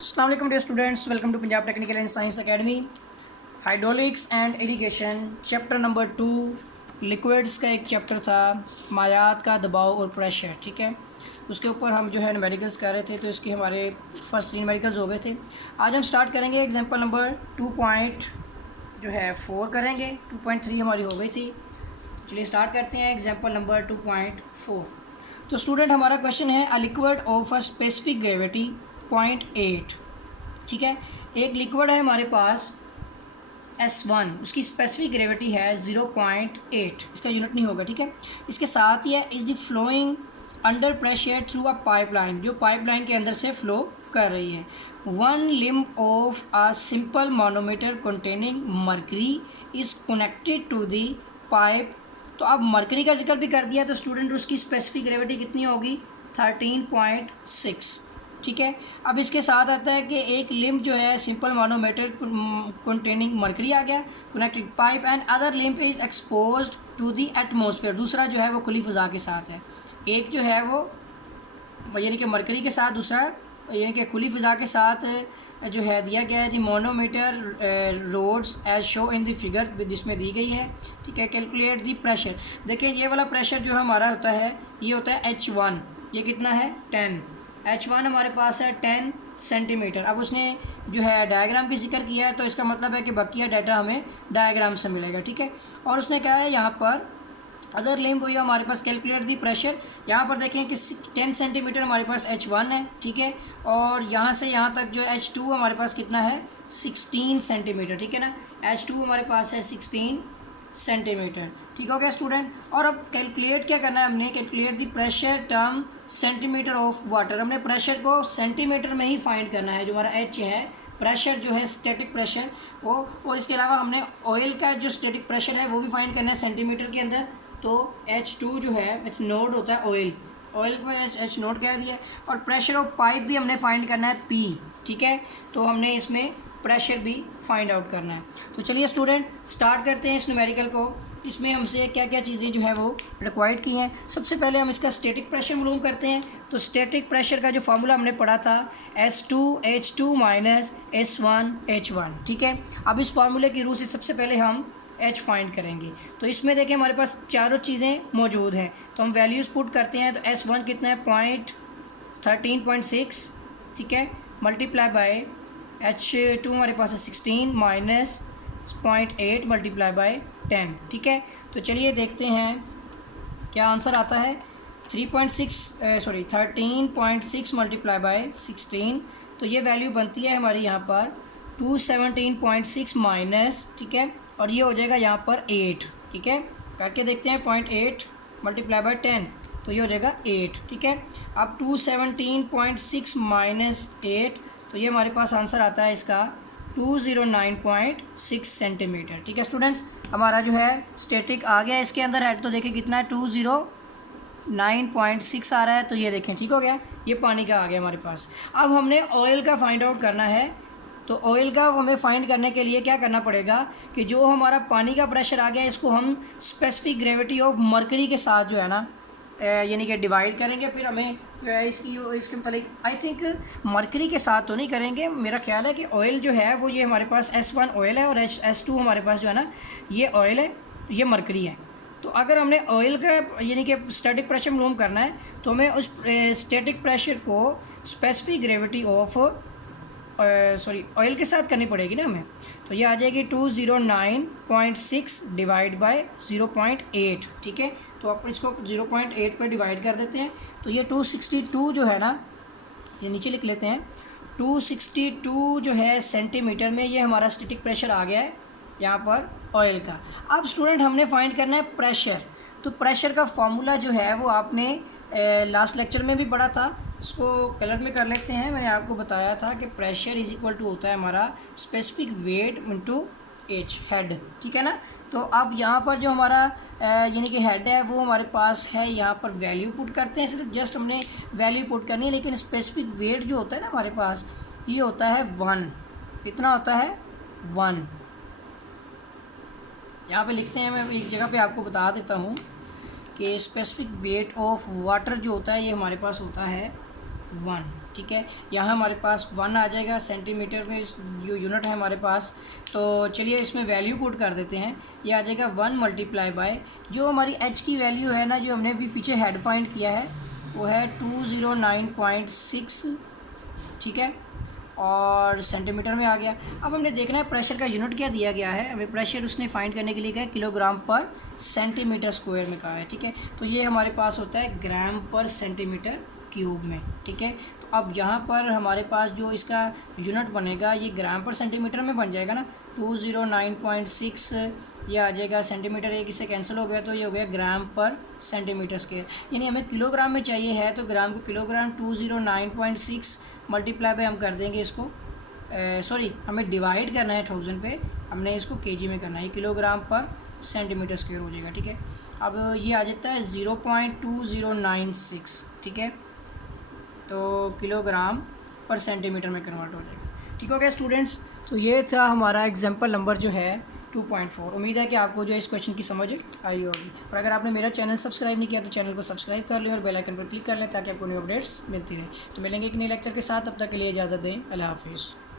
अस्सलाम वालेकुम dear students, welcome to Punjab technical and science academy. Hydraulics and irrigation chapter number 2 liquids का एक chapter था, मायात का दबाव और प्रेशर। ठीक है, उसके ऊपर हम जो है न्यूमेरिकल्स कर रहे थे, तो इसके हमारे फर्स्ट न्यूमेरिकल्स हो गए थे। आज हम स्टार्ट करेंगे एग्जांपल नंबर 2.4 करेंगे। 2.3 हमारी हो गई थी। चलिए स्टार्ट करते हैं एग्जांपल नंबर 2.4। तो स्टूडेंट हमारा क्वेश्चन है, a liquid of a specific gravity 0.8। ठीक है, एक लिक्विड है हमारे पास S1, उसकी स्पेसिफिक ग्रेविटी है 0.8, इसका यूनिट नहीं होगा। ठीक है, इसके साथ ही है is the flowing under pressure through a pipeline, जो पाइपलाइन के अंदर से फ्लो कर रही है। One limb of a simple manometer containing mercury is connected to the pipe. तो अब मर्करी का जिक्र भी कर दिया, तो स्टूडेंट उसकी स्पेसिफिक ग्रेविटी कितनी होगी? 13.6। ठीक है, अब इसके साथ आता है कि एक लिम्ब जो है सिंपल मानोमीटर कंटेनिंग मर्करी आ गया, connected pipe, and other limb is exposed to the atmosphere. दूसरा जो है वो खुली फ़ज़ा के साथ है। एक जो है वो यानी कि मर्करी के साथ, दूसरा यानी कि खुली फ़ज़ा के साथ जो है दिया गया है। The manometer reads as show in the figure, जिसमें दी गई है। ठीक है, कैलकुलेट दी प्रेशर। देखिए ये वाला प्रेशर जो हमारा होता है, ये होता है H1। ये कितना है? 10। H1 हमारे पास है 10 सेंटीमीटर। अब उसने जो है डायग्राम की जिक्र किया है, तो इसका मतलब है कि बकिया डाटा हमें डायग्राम से मिलेगा। ठीक है, और उसने कहा है यहाँ पर अदर लिम्ब हुई हमारे पास कैलकुलेट दी प्रेशर। यहाँ पर देखें कि 10 सेंटीमीटर हमारे पास H1 है। ठीक है, और यहाँ से यहाँ तक जो H2 हमारे पास कितना है? 16 सेंटीमीटर। ठीक है ना, H2 हमारे पास है 16 सेंटीमीटर। ठीक हो गया स्टूडेंट। और अब कैलकुलेट क्या करना है हमने? Calculate the pressure term centimetre of water. हमने प्रेशर को सेंटीमीटर में ही फाइंड करना है। जो हमारा H है, प्रेशर जो है स्टैटिक प्रेशर वो, और इसके अलावा हमने ऑयल का जो स्टैटिक प्रेशर है वो भी फाइंड करना है सेंटीमीटर के अंदर। तो H2 जो है H नोड होता है ऑयल, ऑयल को H नोड कह दिया। और प्रेशर ऑफ पाइप भी हमने फाइंड करना है P। ठीक है, तो हमने इसमें प्रेशर भी फाइंड आउट करना है। तो चलिए स्टूडेंट स्टार्ट करते हैं इस न्यूमेरिकल को। इसमें हमसे क्या क्या चीज़ें जो है वो रिक्वायर्ड की हैं। सबसे पहले हम इसका स्टैटिक प्रेशर मालूम करते हैं। तो स्टैटिक प्रेशर का जो फार्मूला हमने पढ़ा था, S2H2 माइनस S1H1। ठीक है, अब इस फार्मूले की रूह से सबसे पहले हम H फाइंड करेंगे। तो इसमें देखें हमारे पास चारों चीज़ें मौजूद हैं, तो हम वैल्यूज़ पुट करते हैं। तो S1 कितना है? 13.6। ठीक है, मल्टीप्लाई बाय H2 हमारे पास है 16 माइनस 0.8 मल्टीप्लाई बाय 10। ठीक है, तो चलिए देखते हैं क्या आंसर आता है। 13.6 मल्टीप्लाई बाय 16, तो ये वैल्यू बनती है हमारी यहाँ पर 217.6 माइनस। ठीक है, और ये हो जाएगा यहाँ पर 8। ठीक है, करके देखते हैं। 0.8 मल्टीप्लाई बाय 10, तो ये हो जाएगा 8। ठीक है, अब 217.6 माइनस 8, तो ये हमारे पास आंसर आता है इसका 209.6 सेंटीमीटर। ठीक है स्टूडेंट्स, हमारा जो है स्टैटिक आ गया। इसके अंदर हेड तो देखें कितना है? 209.6 आ रहा है। तो ये देखें ठीक हो गया, ये पानी का आ गया हमारे पास। अब हमने ऑयल का फाइंड आउट करना है। तो ऑयल का हमें फाइंड करने के लिए क्या करना पड़ेगा कि जो हमारा पानी का प्रेशर आ गया, इसको हम स्पेसिफिक ग्रेविटी ऑफ मर्करी के साथ जो है ना यानी कि डिवाइड करेंगे। फिर हमें जो है इसके मतलब आई थिंक मर्करी के साथ तो नहीं करेंगे। मेरा ख्याल है कि ऑयल जो है वो ये हमारे पास S1 ऑयल है, और S2 हमारे पास जो है ना ये ऑयल है, ये मर्करी है। तो अगर हमने ऑयल का यानी कि स्टैटिक प्रेशर मालूम करना है, तो हमें उस स्टैटिक प्रेशर को स्पेसिफिक ग्रेविटी ऑफ ऑयल के साथ करनी पड़ेगी ना हमें। तो ये आ जाएगी 209.6 डिवाइड बाय 0.8। ठीक है, तो आप इसको 0.8 पर डिवाइड कर देते हैं। तो ये 262 जो है ना, ये नीचे लिख लेते हैं। 262 जो है सेंटीमीटर में ये हमारा स्टैटिक प्रेशर आ गया है यहाँ पर ऑयल का। अब स्टूडेंट हमने फाइंड करना है प्रेशर। तो प्रेशर का फॉर्मूला जो है वो आपने लास्ट लेक्चर में भी पढ़ा था। इसको कलर में कर लेते हैं। मैंने आपको बताया था कि प्रेशर इज इक्वल टू होता है हमारा specific weight into H head. ठीक है ना, तो अब यहाँ पर जो हमारा यानी कि हेड है वो हमारे पास है। यहाँ पर वैल्यू पुट करते हैं, सिर्फ जस्ट हमने वैल्यू पुट करनी है। लेकिन स्पेसिफिक वेट जो होता है ना हमारे पास, ये होता है 1। कितना होता है? 1। यहाँ पे लिखते हैं, मैं एक जगह पे आपको बता देता हूँ कि स्पेसिफिक वेट ऑफ वाटर जो होता है ये हमारे पास होता है 1। ठीक है। यहाँ हमारे पास 1 आ जाएगा, सेंटीमीटर में जो यूनिट है हमारे पास। तो चलिए इसमें वैल्यू पुट कर देते हैं। ये आ जाएगा 1 मल्टीप्लाई बाय जो हमारी एच की वैल्यू है ना, जो हमने अभी पीछे हेड फाइंड किया है, वो है 209.6, ठीक है, और सेंटीमीटर में आ गया। अब हमने देखना है प्रेशर का यूनिट क्या दिया गया है। हमें प्रेशर उसने फाइंड करने के लिए कहा है किलोग्राम पर सेंटीमीटर स्क्वायर में कहा है, ठीक है। तो ये हमारे पास होता है ग्राम पर सेंटीमीटर क्यूब में, ठीक है। तो अब यहाँ पर हमारे पास जो इसका यूनिट बनेगा ये ग्राम पर सेंटीमीटर में बन जाएगा ना। 209.6 ये आ जाएगा, सेंटीमीटर एक इससे कैंसिल हो गया, तो ये हो गया ग्राम पर सेंटीमीटर स्क्वायर। यानी हमें किलोग्राम में चाहिए है, तो ग्राम को किलोग्राम 209.6 मल्टीप्लाई पे हम कर देंगे इसको, सॉरी हमें डिवाइड करना है 1000 पे, हमने इसको केजी में करना है, किलोग्राम पर सेंटीमीटर स्क्वायर हो जाएगा, ठीक है। अब ये आ जाता है 0.2096, ठीक है, तो किलोग्राम पर सेंटीमीटर में कन्वर्ट हो जाएगा। ठीक हो गया स्टूडेंट्स। तो ये था हमारा एग्जाम्पल नंबर जो है 2.4। उम्मीद है कि आपको जो इस क्वेश्चन की समझ आई होगी। और अगर आपने मेरा चैनल सब्सक्राइब नहीं किया तो चैनल को सब्सक्राइब कर लें और बेल आइकन पर क्लिक कर लें ताकि आपको न्यू अपडेट्स मिलती रहे। तो मिलेंगे एक नए लेक्चर के साथ, तब तक के लिए इजाज़त दें। अल्लाह हाफिज़।